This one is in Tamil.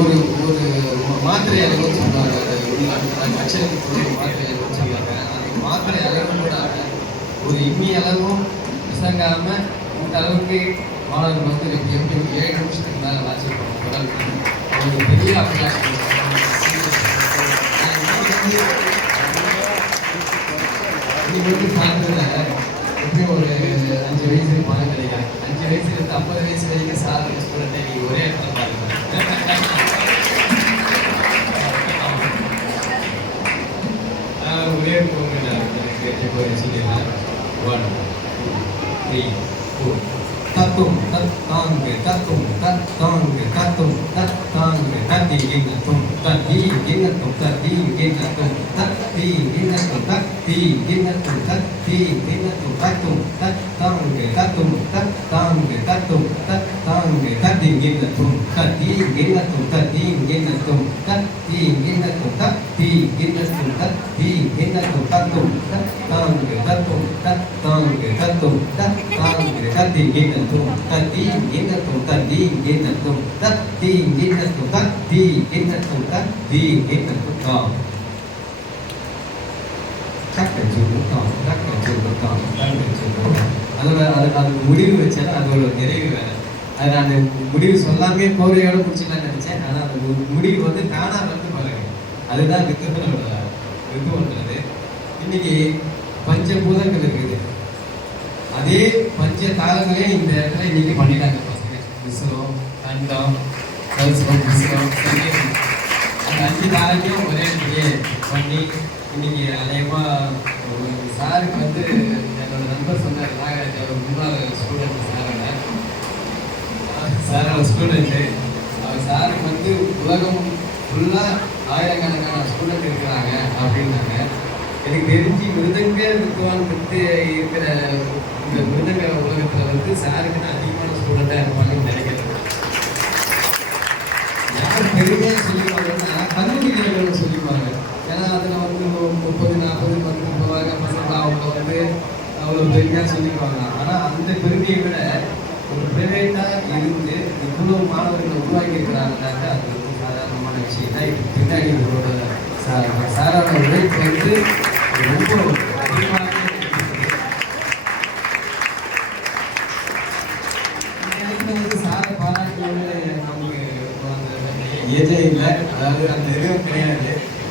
ஒரு ஒரு மாத்திரை அளவுன்னு சொல்லுவாங்க. அச்சடிக்கக்கூடிய மாத்திரை அளவுன்னு சொல்லுவாங்க. அந்த மாத்திரை அளவு கூட ஒரு இம்மி அளவும் பிசங்காம இந்த அளவுக்கு மாணவர்கள் வந்து எப்படி 7 நிமிஷத்துக்கு மேலே வாசிப்பாங்க உடல். அவங்க பெரிய அபிலாஷம். இன்னைக்கு வந்து சாயந்தர எப்படியும் ஒரு 5 வயசுக்கு பணம் கிடைக்கும். 5 வயசுலேருந்து 50 வயசு வரைக்கும் சாதனை ஸ்டூடெண்ட்டை நீங்கள் ஒரே இடத்துல பாருங்க. ஒரே One, two, three, four. Tatung, tatang, tatung, tatang, tatung, tatang, tadi gingatung, tadi gingatung, tadi gingatung, tadi gingatung, tadi gingatung, tadi gingatung, tatung, tatang, tatung, tatang, tatung, tatang, tadi gingatung, tadi gingatung, tadi gingatung, tadi gingatung, tadi gingatung, tadi gingatung, tatung, tatang, tatung, tatang, tatung, tatang, tadi gingatung, tadi gingatung, tadi gingatung, tadi gingatung, tadi gingatung, tadi gingatung. Chắc phải chịu được còn, chắc phải chịu được còn, chắc phải chịu được còn. அது முடிவு வச்சாலும் அதோட நிறைவு வேறு. அது அந்த முடிவு சொல்லாமே கோவையோட பிடிச்சலான்னு நினைச்சேன். ஆனால் அந்த முடிவு வந்து தானாக வந்து பாருங்க. அதுதான் வித்துவனோட வித்துவன்றது. இன்னைக்கு பஞ்சபூதங்கள் இருக்குது. அதே பஞ்ச தாளங்களே இந்த இடத்துல இன்னைக்கு பண்ணிட்டாங்க பசங்க. விசுவம், கண்டம், கல்சம், விசுவம், சங்கீதம். அந்த 5 தாளத்தையும் ஒரே இடத்துலயே பண்ணி இன்னைக்கு அநேகமாக சாருக்கு வந்து என்னோட நண்பர் சொன்னார், நாகராஜ் அவர் முன்னாள் ஸ்டூடெண்ட் சாரோட ஸ்டூடெண்ட்டு. அவர் சாருக்கு வந்து உலகம் ஃபுல்லாக ஆயிரக்கணக்கான ஸ்டூடெண்ட் இருக்கிறாங்க அப்படின்னாங்க. எனக்கு தெரிஞ்சு மிருதங்க வித்துவான் இருக்கிற இந்த மிருதங்க உலகத்தில் வந்து சாருக்கு தான் அதிகமான ஸ்டூடெண்ட்டாக இருப்பாங்கன்னு நினைக்கிறேன். யார் பெருமையாக சொல்லிப்பாங்கன்னா கல்லூரிகள் சொல்லிப்பாங்க. ஏன்னா அதில் வந்து 30-40 போவாங்க பசங்க, அவங்க வந்து அவ்வளோ பெருமையாக சொல்லிக்குவாங்க. ஆனால் அந்த பெருமையை விட ஒரு ப்ரைவேட்டாக இருந்து இவ்வளோ மாணவர்களை உருவாக்கி இருக்கிறாங்கன்னாக்கா அது வந்து சாதாரணமான விஷயம் தான். இது பின்னாடி இவரோட சாரான உழைப்பு வந்து ரொம்ப அதிகமாக வந்து சாரை பாராட்டுவது நமக்கு ஏஜே இல்லை. அதாவது